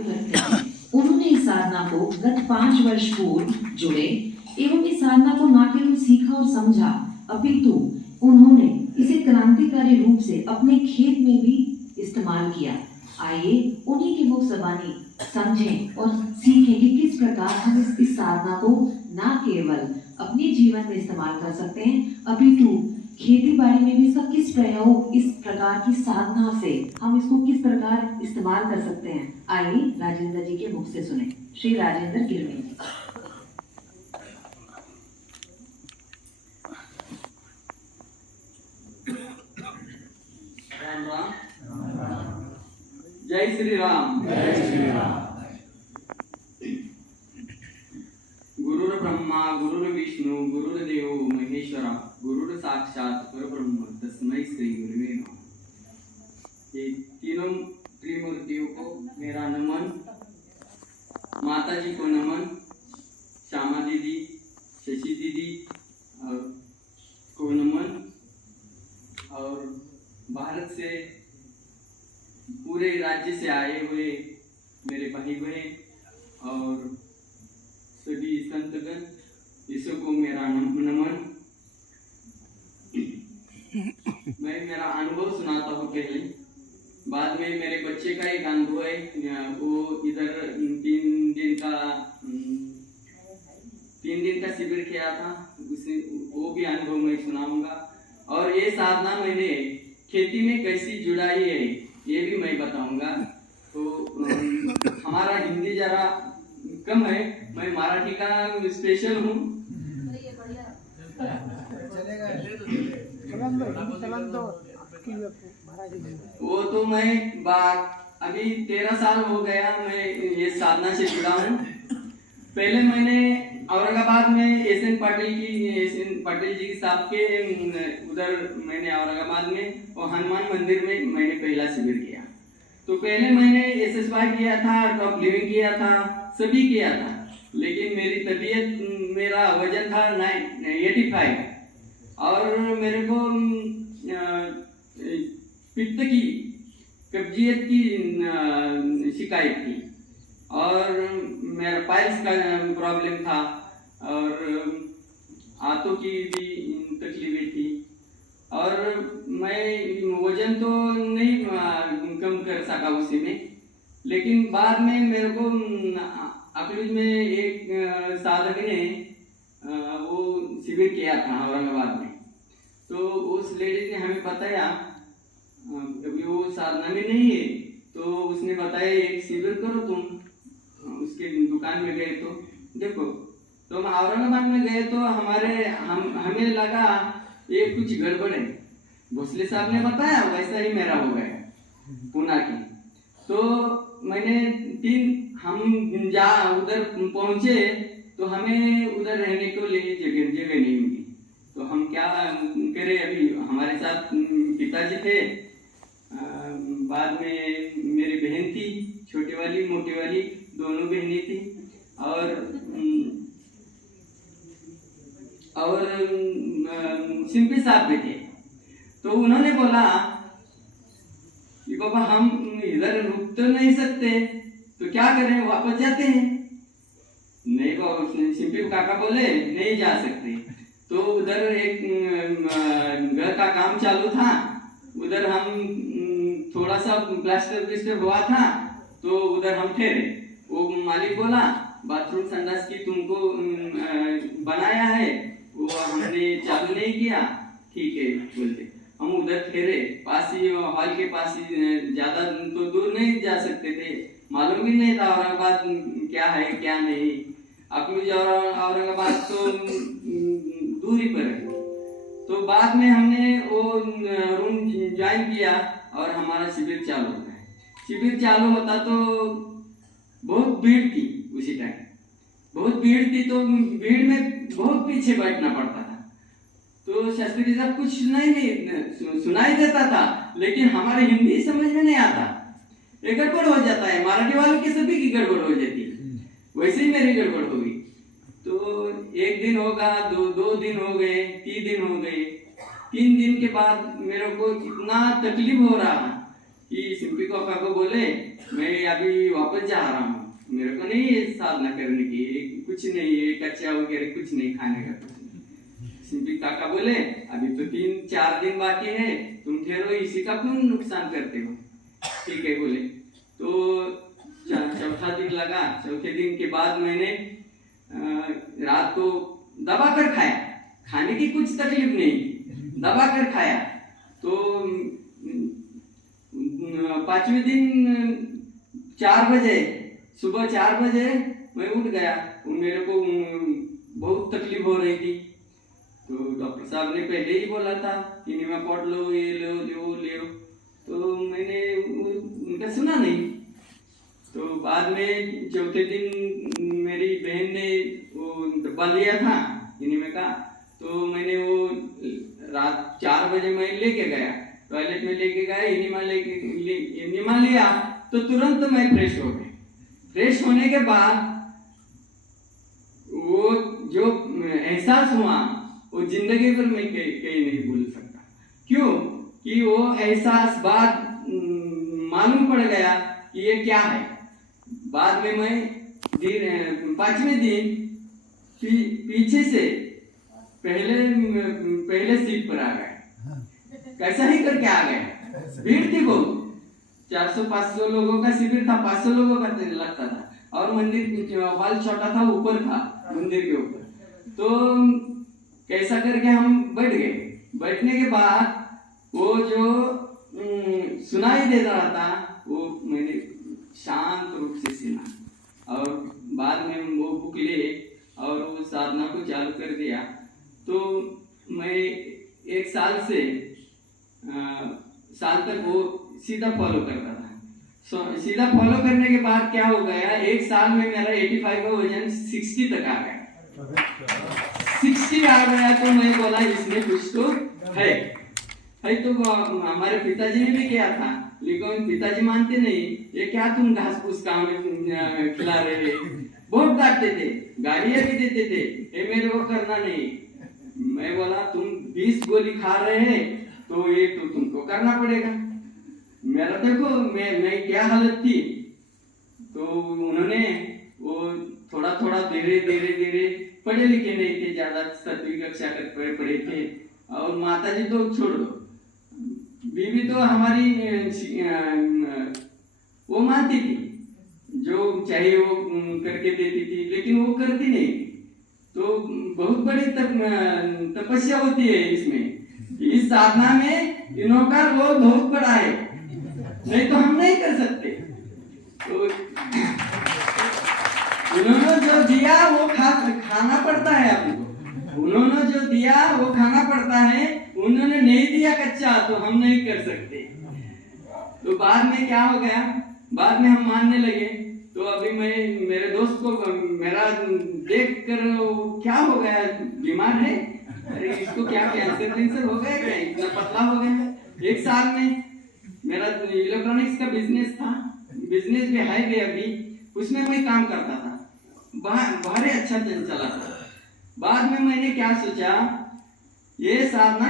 लगते हैं। उन्होंने इस साधना को गत 5 वर्ष पूर्व जुड़े एवं इस साधना को न केवल सीखा और समझा, अपितु उन्होंने इसे क्रांतिकारी रूप से अपने खेत में भी इस्तेमाल किया। आइए उन्हीं की मुख ज़बानी समझें और सीखें कि किस प्रकार हम इस साधना को न केवल अपने जीवन में इस्तेमाल कर सकते हैं, अपितु खेती बाड़ी में भी इसका किस प्रयोग, इस प्रकार की साधना से हम इसको किस प्रकार इस्तेमाल कर सकते हैं। आइए राजेंद्र जी के मुख से सुने। श्री राजेंद्र गिरवी जी। राम राम। जय श्री राम। जय श्री राम। गुरुर ब्रह्मा गुरुर्विष्णु गुरुर्देव महेश्वरा गुरुर साक्षात परब्रह्म तस्मै श्री गुरुवे नमः। ये तीनों त्रिमूर्तियों को मेरा नमन, माता जी को नमन, श्यामा दीदी, शशि दीदी को नमन, और भारत से पूरे राज्य से आए हुए मेरे भाई बहन और सभी संतगण, ईश्वर को मेरा नमन। मैं मेरा अनुभव सुनाता हूँ पहले, बाद में मेरे बच्चे का एक अनुभव है। वो इधर 3 दिन का शिविर किया था, उसे वो भी अनुभव मैं सुनाऊंगा। और ये साधना मैंने खेती में कैसी जुड़ाई है ये भी मैं बताऊंगा। तो हमारा हिंदी जरा कम है, मैं मराठी का स्पेशल हूँ। वो तो मैं अभी 13 साल हो गया मैं ये साधना से जुड़ा हूँ। पहले मैंने औरंगाबाद में एस एन पाटिल जी साहब के उधर मैंने औरंगाबाद में और हनुमान मंदिर में मैंने पहला शिविर किया। तो पहले मैंने SSY किया था, टॉप लिविंग किया था, सभी किया था, लेकिन मेरी तबीयत, मेरा वजन था 85 और मेरे को पित्त की, कब्जियत की शिकायत थी और मेरा पाइल्स का प्रॉब्लम था और आंतों की भी तकलीफें थी। और मैं वजन तो नहीं कम कर सका उसी में, लेकिन बाद में मेरे को अकलूज में एक साधक ने वो शिविर किया था औरंगाबाद में। तो उस लेडी ने हमें बताया, अभी वो साधना में नहीं है, तो उसने बताया एक शिविर करो तुम। उसके दुकान में गए तो देखो, तो हम औरंगाबाद में गए तो हमें लगा ये कुछ गड़बड़ है। भोसले साहब ने बताया वैसा ही मेरा हो गया पुणे की। तो हम उधर पहुंचे तो हमें उधर रहने को लिए जगह नहीं मिली। तो हम क्या करें, अभी हमारे साथ पिताजी थे, बाद में मेरी बहन थी, छोटी वाली मोटी वाली दोनों बहनें थी, और सिंपी साहब भी थे। तो उन्होंने बोला कि बाबा हम इधर रुक तो नहीं सकते, तो क्या करें, वापस जाते हैं। नहीं बाबा, सिंपी काका बोले नहीं जा सकते। तो उधर एक घर का काम चालू था, उधर हम थोड़ा सा प्लास्टर हुआ था, तो उधर हम ठहरे। वो मालिक बोला बाथरूम संडास की तुमको बनाया है, वो हमने चालू नहीं किया, ठीक है बोलते। हम उधर ठहरे, पास ही हॉल के पास ही, ज्यादा तो दूर नहीं जा सकते थे, मालूम भी नहीं था औरंगाबाद क्या है क्या नहीं। अकलूज औरंगाबाद तो दूरी पर है। तो बाद में हमने वो रूम ज्वाइन किया और हमारा शिविर चालू होता है। शिविर चालू होता तो बहुत भीड़ थी, उसी टाइम बहुत भीड़ थी। तो भीड़ में बहुत पीछे बैठना पड़ता था। तो शास्त्री जी साहब कुछ नहीं सुनाई देता था, लेकिन हमारे हिंदी समझ में नहीं आता, ये गड़बड़ हो जाता है। मराठी वालों की सभी की गड़बड़ हो जाती है, वैसे ही मेरी गड़बड़ हो गई। तो एक दिन होगा, दो दिन हो गए, 3 दिन हो गए। 3 दिन के बाद मेरे को इतना तकलीफ हो रहा कि सिंपी काका को बोले मैं अभी वापस जा रहा हूँ, मेरे को नहीं ये साधना करने की, कुछ नहीं, ये कच्चा वगैरह कुछ नहीं खाने का, कुछ नहीं। सिंपी काका बोले अभी तो 3-4 दिन बाकी है, तुम ठहरो, इसी का क्यों नुकसान करते हो? ठीक है बोले। तो चौथा दिन लगा। चौथे दिन के बाद मैंने रात को दबा कर खाया, खाने की कुछ तकलीफ नहीं, दबा कर खाया। तो 5वें दिन 4 बजे, सुबह 4 बजे मैं उठ गया। मेरे को बहुत तकलीफ हो रही थी, तो डॉक्टर साहब ने पहले ही बोला था कि निमापोड लो, ये लो, जो ले, तो मैंने उनका सुना नहीं। तो बाद में चौथे दिन मेरी बहन ने वो डब्बा लिया था इनिमा का, तो मैंने वो रात 4 बजे मैं लेके गया, टॉयलेट में लेके गया, इनिमा लिया, तो तुरंत मैं फ्रेश हो गया। फ्रेश होने के बाद वो जो एहसास हुआ वो जिंदगी भर मैं कहीं नहीं भूल सकता। क्यों कि वो एहसास बाद मालूम पड़ गया कि ये क्या है। बाद में मैं 5वें दिन पीछे से पहले सीट पर आ गया, कैसा ही करके आ गया। भीड़ थी बहुत, 400-500 लोगों का शिविर था, 500 लोगों का लगता था, और मंदिर हॉल छोटा था, ऊपर था मंदिर के ऊपर। तो कैसा करके हम बैठ गए। बैठने के बाद वो जो सुनाई दे रहा था वो मैंने शांत रूप से सुना, और बाद में वो बुक ले और वो साधना को चालू कर दिया। तो मैं 1 साल से साल तक वो सीधा फॉलो करता था। सीधा फॉलो करने के बाद क्या हो गया, 1 साल में मेरा 85 का वजन 60 तक आ गया। 60 आ गया तो मैं बोला इसमें कुछ तो है। तो हमारे पिताजी ने भी किया था, लेकिन पिताजी मानते नहीं, ये क्या तुम घास फूस काम खिला रहे, बहुत डांटते थे, गालियां भी देते थे, ये मेरे को करना नहीं। मैं बोला तुम 20 गोली खा रहे हैं तो ये तो तुमको करना पड़ेगा। मेरा देखो मैं क्या हालत थी। तो उन्होंने वो थोड़ा थोड़ा धीरे धीरे, पढ़े लिखे नहीं थे ज्यादा, 7वीं कक्षा तक पढ़े थे, और माता जी तो छोड़ दो, बीवी तो हमारी वो मानती थी, जो चाहिए वो करके देती थी, लेकिन वो करती नहीं। तो बहुत बड़ी तपस्या होती है इसमें, इस साधना में इनका रोल बहुत बड़ा है, नहीं तो हम नहीं कर सकते। तो उन्होंने जो दिया वो खाना पड़ता है आपको, उन्होंने जो दिया वो खाना पड़ता है, उन्होंने नहीं दिया कच्चा तो हम नहीं कर सकते। तो बाद में क्या हो गया, बाद में हम मानने लगे। तो अभी मैं मेरे दोस्त को मेरा देख कर क्या हो गया, बीमार है, अरे इसको क्या कैंसर हो गया क्या, इतना पतला हो गया। 1 साल में मेरा इलेक्ट्रॉनिक्स का बिजनेस था, बिजनेस भी है भी अभी, उसमें मैं काम करता था, भारी अच्छा चला था। बाद में मैंने क्या सोचा, ये साधना